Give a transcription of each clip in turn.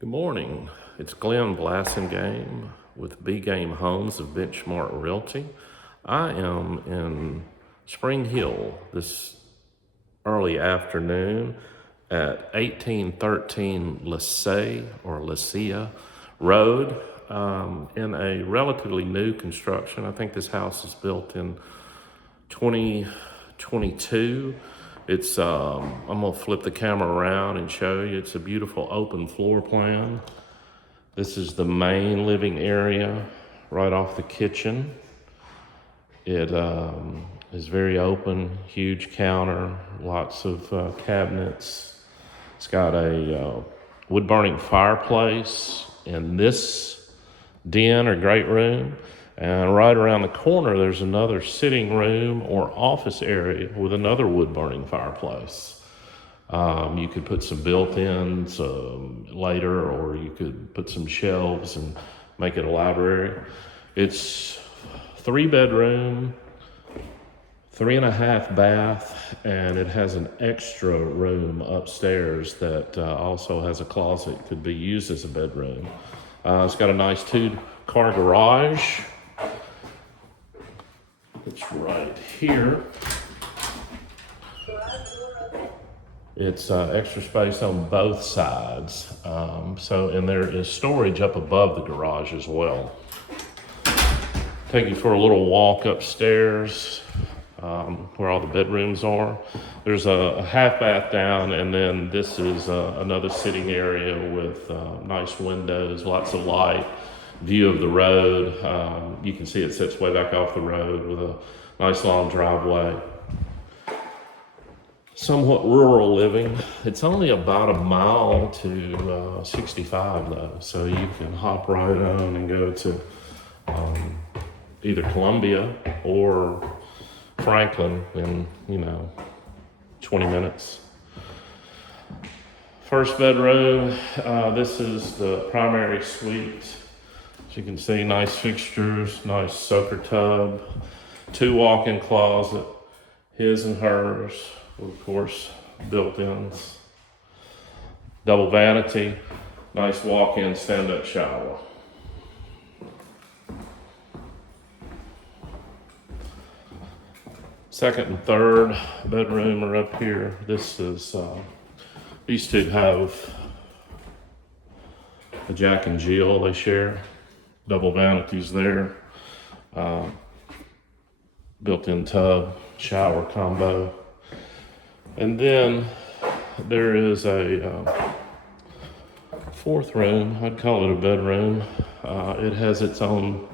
Good morning. It's Glenn Blassingame with B Game Homes of Benchmark Realty. I am in Spring Hill this early afternoon at 1813 Lycia Road in a relatively new construction. I think this house is built in 2022. I'm gonna flip the camera around and show you. It's a beautiful open floor plan. This is the main living area right off the kitchen. It is very open, huge counter, lots of cabinets. It's got a wood burning fireplace in this den or great room. And right around the corner, there's another sitting room or office area with another wood-burning fireplace. You could put some built-ins later, or you could put some shelves and make it a library. It's 3-bedroom, 3.5 bath, and it has an extra room upstairs that also has a closet, could be used as a bedroom. It's got a nice 2-car garage. It's right here. It's extra space on both sides. And there is storage up above the garage as well. Take you for a little walk upstairs where all the bedrooms are. There's a half bath down, and then this is another sitting area with nice windows, lots of light. View of the road. You can see it sits way back off the road with a nice long driveway. Somewhat rural living. It's only about a mile to 65 though, so you can hop right on and go to either Columbia or Franklin in 20 minutes. First bedroom. This is the primary suite. As you can see, nice fixtures, nice soaker tub, 2 walk-in closet, his and hers, of course, built-ins, double vanity, nice walk-in stand-up shower. Second and third bedroom are up here. These two have a Jack and Jill they share. Double vanities there, built-in tub, shower combo. And then there is a fourth room. I'd call it a bedroom. It has its own,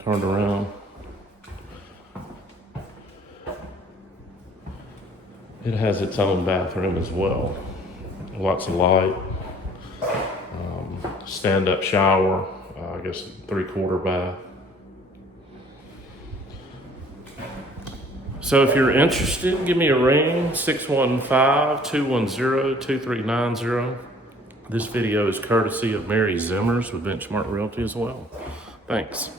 turned around. It has its own bathroom as well. Lots of light. Stand-up shower, I guess 3/4 bath. So if you're interested, give me a ring, 615-210-2390. This video is courtesy of Mary Zimmers with Benchmark Realty as well. Thanks.